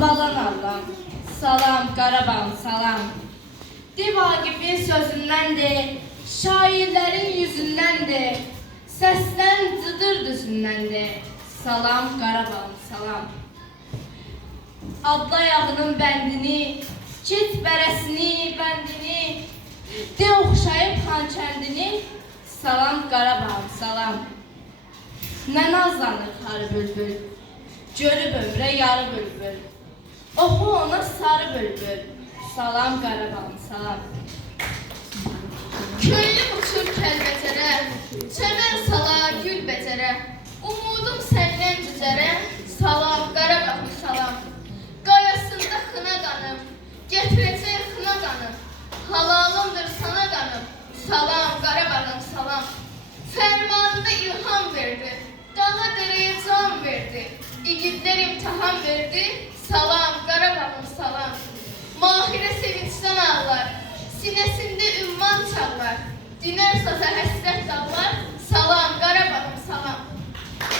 Babadan Allah'ım, salam Qarabağım, salam. Divagifin sözündəndir, şairlərin yüzündəndir, səslərin cıdır düzündəndir. Salam Qarabağım, salam. Adla yağının bəndini, git bərəsini, bəndini, de oxşayıb xankəndini. Salam Qarabağım, salam. Nə nazlanır xarı bülbül, görüb ömrə yarı bülbül, oxu ona sarı bülbül. Salam Qarabağım, salam. Köylüm uçur kəlbəcərə, çəmən salar gül becərə, umudum səndən cücərə. Salam Qarabağım, salam. Qayasında xına qanım, getirəcək xına qanım, halalımdır sana qanım. Salam Qarabağım, salam. Fərmanında ilham verdi, qana dereye can verdi, igidlər imtihan verdi. Salam Qarabağım, salam. Mahirə sevinçdən ağlar, sinəsində ümman çallar, dinər saza həsrət